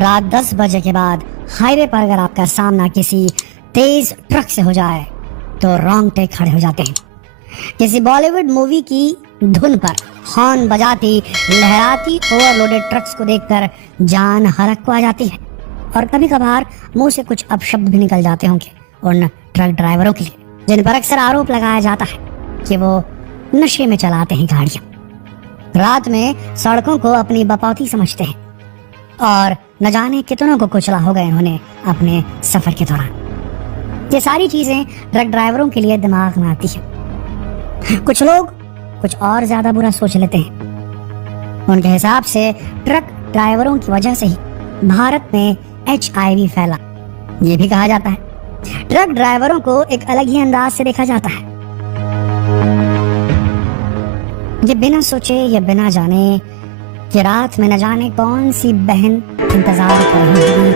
रात 10 बजे के बाद हाईवे पर अगर आपका सामना किसी तेज ट्रक से हो जाए तो रोंगटे खड़े हो जाते हैं। किसी बॉलीवुड मूवी की धुन पर हॉर्न बजाती लहराती ओवरलोडेड ट्रक्स को देखकर जान हलक को आ जाती है और कभी कभार मुंह से कुछ अपशब्द भी निकल जाते होंगे उन ट्रक ड्राइवरों के लिए, जिन पर अक्सर आरोप लगाया जाता है कि वो नशे में चलाते हैं गाड़ियां, रात में सड़कों को अपनी बपौती समझते हैं और न जाने कितनों को कुचला होगा इन्होंने अपने सफर के दौरान। ये सारी चीजें ट्रक ड्राइवरों के लिए दिमाग में आती है। कुछ लोग कुछ और ज्यादा बुरा सोच लेते हैं। उनके हिसाब से ट्रक ड्राइवरों की वजह से ही भारत में HIV फैला। ये भी कहा जाता है ट्रक ड्राइवरों को एक अलग ही अंदाज से देखा जाता है। ये बिना सोचे या बिना जाने कि रात में न जाने कौन सी बहन इंतजार कर रही होगी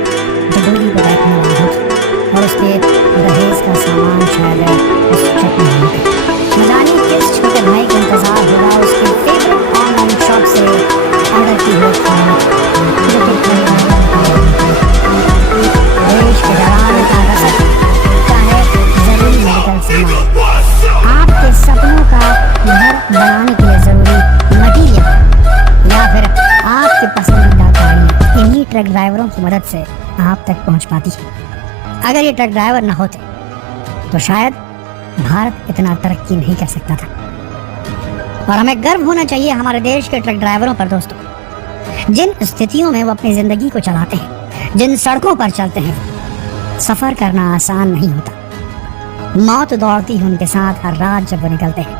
डोली पर बैठने वाली होगी और उसके दहेज का सामान शायद उस ट्रक में होगा। न जाने किस छोटे भाई का इंतजार होगा उसके फेवरेट ऑनलाइन शॉप से ऑर्डर की हुई खाना। देश के जवान का रसद चाहे जरूरी मेडिकल सामान, आपके सपनों का घर बनाने के लिए जरूरी मटीरियल या फिर आपकी पसंदीदा गाड़ी इन्हीं ट्रक ड्राइवरों की मदद से आप तक पहुंच पाती है। अगर ये ट्रक ड्राइवर न होते तो शायद भारत इतना तरक्की नहीं कर सकता था। और हमें गर्व होना चाहिए हमारे देश के ट्रक ड्राइवरों पर दोस्तों, जिन स्थितियों में वो अपनी जिंदगी को चलाते हैं, जिन सड़कों पर चलते हैं। सफर करना आसान नहीं होता। मौत दौड़ती है उनके साथ हर रात जब वो निकलते हैं,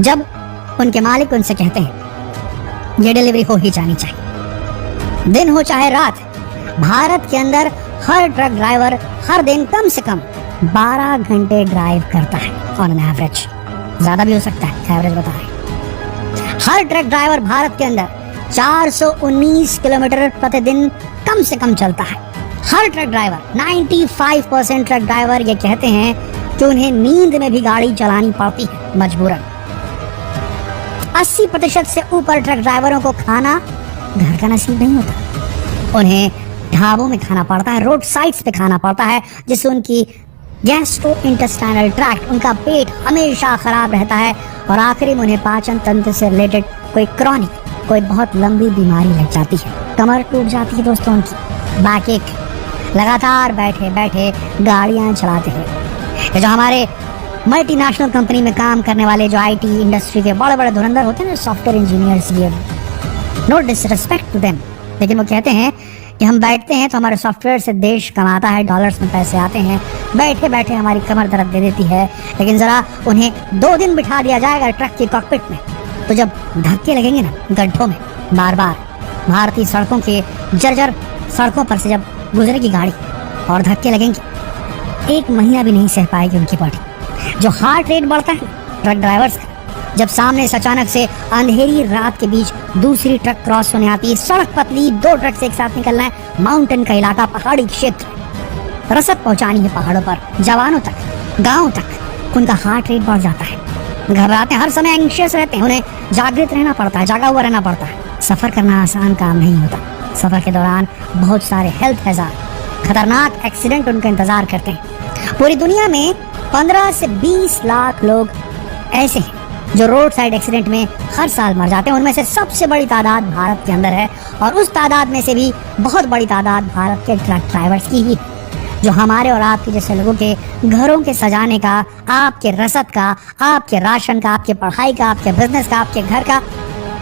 जब उनके मालिक उनसे कहते हैं ये डिलीवरी हो ही जानी चाहिए। दिन हो चाहे रात, भारत के अंदर हर ट्रक ड्राइवर हर दिन कम से कम 12 घंटे ड्राइव करता है ऑन एन एवरेज। ज्यादा भी हो सकता है, एवरेज बता रहे। हर ट्रक ड्राइवर भारत के अंदर 419 किलोमीटर प्रतिदिन कम से कम चलता है। हर ट्रक ड्राइवर 95% ट्रक ड्राइवर ये कहते हैं कि उन्हें नींद में भी गाड़ी चलानी पड़ती है मजबूरन। 80% से ऊपर ट्रक ड्राइवरों को खाना घर का नसीब नहीं होता। उन्हें ढाबों में खाना पड़ता है, रोड साइड्स पे खाना पड़ता है, जिससे उनकी गैस्ट्रोइंटेस्टाइनल ट्रैक्ट, उनका पेट हमेशा खराब रहता है और आखिरी में उन्हें पाचन तंत्र से रिलेटेड कोई क्रॉनिक, कोई बहुत लंबी बीमारी लग जाती है। कमर टूट जाती है दोस्तों उनकी, बैक एक, लगातार बैठे बैठे गाड़ियां चलाते हैं। जो हमारे मल्टीनेशनल कंपनी में काम करने वाले जो IT इंडस्ट्री के बड़े बड़े धुरंधर होते हैं, सॉफ्टवेयर इंजीनियर्स, ये नो डिसरिस्पेक्ट टू देम, लेकिन वो कहते हैं कि हम बैठते हैं तो हमारे सॉफ्टवेयर से देश कमाता है, डॉलर्स में पैसे आते हैं, बैठे बैठे हमारी कमर दर्द दे देती है। लेकिन जरा उन्हें 2 दिन बिठा दिया जाएगा ट्रक की कॉकपिट में, तो जब धक्के लगेंगे ना गड्ढों में बार बार, भारतीय सड़कों के जर्जर सड़कों पर से जब गुजरेगी गाड़ी और धक्के लगेंगे, 1 महीना भी नहीं सह पाएगी उनकी बॉडी। जो हार्ट रेट बढ़ता है ट्रक ड्राइवर्स का, जब सामने से अचानक से अंधेरी रात के बीच दूसरी ट्रक क्रॉस होने आती है, सड़क पतली, 2 ट्रक से एक साथ निकलना है, माउंटेन का इलाका, पहाड़ी क्षेत्र, रसद पहुंचानी है पहाड़ों पर, जवानों तक, गाँव तक, उनका हार्ट रेट बढ़ जाता है, घबराते हैं, हर समय एंग्शियस रहते हैं, उन्हें जागृत रहना पड़ता है, जागा हुआ रहना पड़ता है। सफर करना आसान काम नहीं होता। सफर के दौरान बहुत सारे हेल्थ हैजार्ड, खतरनाक एक्सीडेंट उनका इंतजार करते हैं। पूरी दुनिया में 15 से 20 लाख लोग ऐसे हैं जो रोड साइड एक्सीडेंट में हर साल मर जाते हैं। उनमें से सबसे बड़ी तादाद भारत के अंदर है और उस तादाद में से भी बहुत बड़ी तादाद भारत के ट्रक ड्राइवर्स की ही, जो हमारे और आपके जैसे लोगों के घरों के सजाने का, आपके रसद का, आपके राशन का, आपके पढ़ाई का, आपके बिजनेस का, आपके घर का,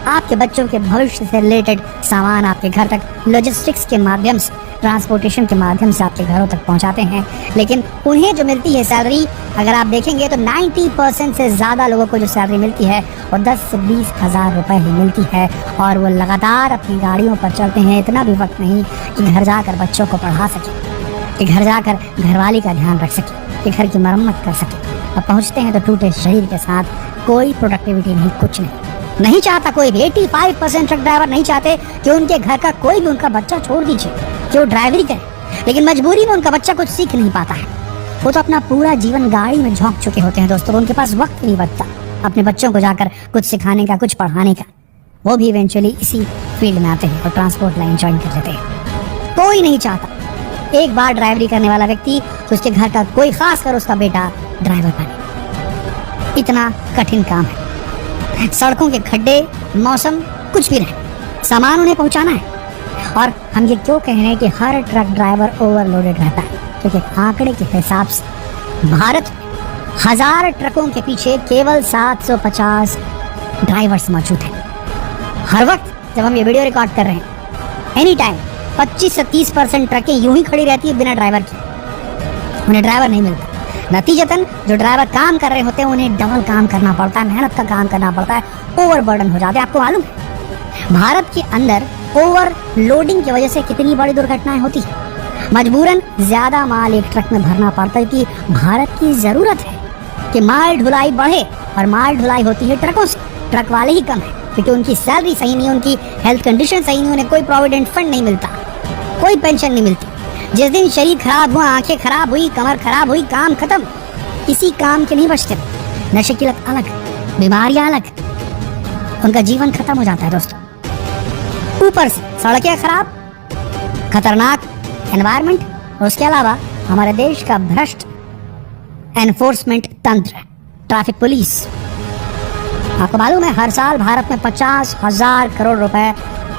आपके बच्चों के भविष्य से रिलेटेड सामान आपके घर तक लॉजिस्टिक्स के माध्यम से, ट्रांसपोर्टेशन के माध्यम से आपके घरों तक पहुंचाते हैं। लेकिन उन्हें जो मिलती है सैलरी, अगर आप देखेंगे तो 90% से ज़्यादा लोगों को जो सैलरी मिलती है वो 10 से 20 हज़ार रुपये ही मिलती है और वो लगातार अपनी गाड़ियों पर चलते हैं। इतना भी वक्त नहीं कि घर जाकर बच्चों को पढ़ा सके, कि घर जाकर घरवाली का ध्यान रख सके, कि घर की मरम्मत कर सके। और पहुँचते हैं तो टूटे शरीर के साथ, कोई प्रोडक्टिविटी नहीं, कुछ नहीं चाहता कोई भी। 85% ट्रक ड्राइवर नहीं चाहते कि उनके घर का कोई भी उनका बच्चा छोड़ दीजिए कि वो ड्राइवरी करे, लेकिन मजबूरी में उनका बच्चा कुछ सीख नहीं पाता है। वो तो अपना पूरा जीवन गाड़ी में झोंक चुके होते हैं दोस्तों, उनके पास वक्त नहीं बचता अपने बच्चों को जाकर कुछ सिखाने का, कुछ पढ़ाने का। वो भी इवेंचुअली इसी फील्ड में आते हैं और ट्रांसपोर्ट लाइन ज्वाइन कर लेते हैं। कोई नहीं चाहता एक बार ड्राइवरी करने वाला व्यक्ति तो उसके घर का कोई, खास कर उसका बेटा, ड्राइवर बने। इतना कठिन काम है। सड़कों के खड्डे, मौसम कुछ भी रहे, सामान उन्हें पहुंचाना है। और हम ये क्यों कह रहे हैं कि हर ट्रक ड्राइवर ओवरलोडेड रहता है? क्योंकि आंकड़े के हिसाब से भारत 1000 ट्रकों के पीछे केवल 750 ड्राइवर्स मौजूद हैं। हर वक्त जब हम ये वीडियो रिकॉर्ड कर रहे हैं, एनी टाइम 25 से 30% ट्रकें यूं ही खड़ी रहती है बिना ड्राइवर के। उन्हें ड्राइवर नहीं मिलता। नतीजतन जो ड्राइवर काम कर रहे होते हैं उन्हें डबल काम करना पड़ता है, मेहनत का काम करना पड़ता है, ओवरबर्डन हो जाते हैं। आपको मालूम है भारत के अंदर ओवरलोडिंग की वजह से कितनी बड़ी दुर्घटनाएं होती है। मजबूरन ज्यादा माल एक ट्रक में भरना पड़ता है कि भारत की जरूरत है कि माल ढुलाई बढ़े, और माल ढुलाई होती है ट्रकों से। ट्रक वाले ही कम है क्योंकि उनकी सैलरी सही नहीं, उनकी हेल्थ कंडीशन सही नहीं, उन्हें कोई प्रोविडेंट फंड नहीं मिलता, कोई पेंशन नहीं मिलती। जिस दिन शरीर खराब हुआ, आंखें खराब हुई, कमर खराब हुई, काम खत्म, किसी काम के नहीं बचते। नशे की लत अलग, बीमारियां अलग, उनका जीवन खत्म हो जाता है दोस्तों। ऊपर से सड़कें खराब, खतरनाक एनवायरनमेंट, और उसके अलावा हमारे देश का भ्रष्ट एनफोर्समेंट तंत्र, ट्रैफिक पुलिस। आपको मालूम है हर साल भारत में 50,000 करोड़ रुपए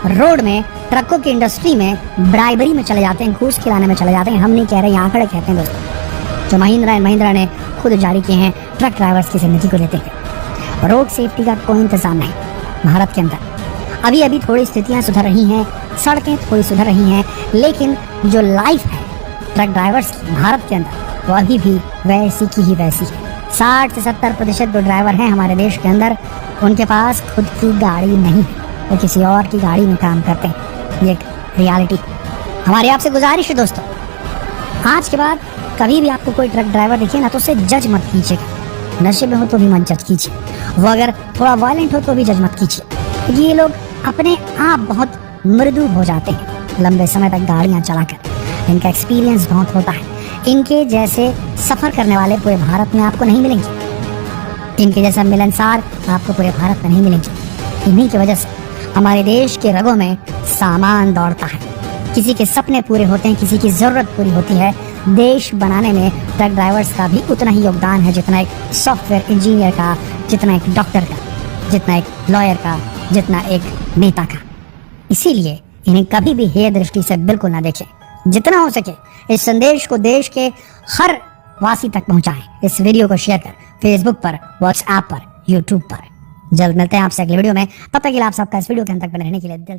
रोड में, ट्रकों की इंडस्ट्री में ब्राइबरी में चले जाते हैं, घूस खिलाने में चले जाते हैं। हम नहीं कह रहे, आंकड़े कहते हैं दोस्तों, जो महिंद्रा एंड महिंद्रा ने खुद जारी किए हैं ट्रक ड्राइवर्स की जिंदगी को लेते हैं। रोड सेफ्टी का कोई इंतजाम नहीं भारत के अंदर। अभी अभी थोड़ी स्थितियां सुधर रही हैं, सड़कें थोड़ी सुधर रही हैं, लेकिन जो लाइफ है ट्रक ड्राइवर्स की भारत के अंदर, वो अभी भी वैसी की ही वैसी है। 60 से 70% जो ड्राइवर हैं हमारे देश के अंदर, उनके पास खुद की गाड़ी नहीं है, वो किसी और की गाड़ी में काम करते हैं। ये एक रियलिटी। हमारी आपसे गुजारिश है दोस्तों, आज के बाद कभी भी आपको कोई ट्रक ड्राइवर दिखे ना तो उससे जज मत कीजिएगा। नशे में हो तो भी मत जज कीजिए, वो अगर थोड़ा वायलेंट हो तो भी जज मत कीजिए। ये लोग अपने आप बहुत मृदु हो जाते हैं लंबे समय तक गाड़ियां चलाकर। इनका एक्सपीरियंस बहुत होता है। इनके जैसे सफर करने वाले पूरे भारत में आपको नहीं मिलेंगे। इनके जैसा मिलनसार आपको पूरे भारत में नहीं मिलेंगे। इन्हीं की वजह से हमारे देश के रगों में सामान दौड़ता है। किसी के सपने पूरे होते हैं, किसी की जरूरत पूरी होती है। देश बनाने में ट्रक ड्राइवर्स का भी उतना ही योगदान है जितना एक सॉफ्टवेयर इंजीनियर का, जितना एक डॉक्टर का, जितना एक लॉयर का, जितना एक नेता का। इसीलिए इन्हें कभी भी हेय दृष्टि से बिल्कुल ना देखें। जितना हो सके इस संदेश को देश के हर वासी तक पहुंचाएं। इस वीडियो को शेयर कर फेसबुक पर, व्हाट्सएप पर, यूट्यूब पर। जल्द मिलते हैं आपसे अगले वीडियो में। तब तक के लिए आप सबका इस वीडियो के अंत तक बने रहने के लिए दिल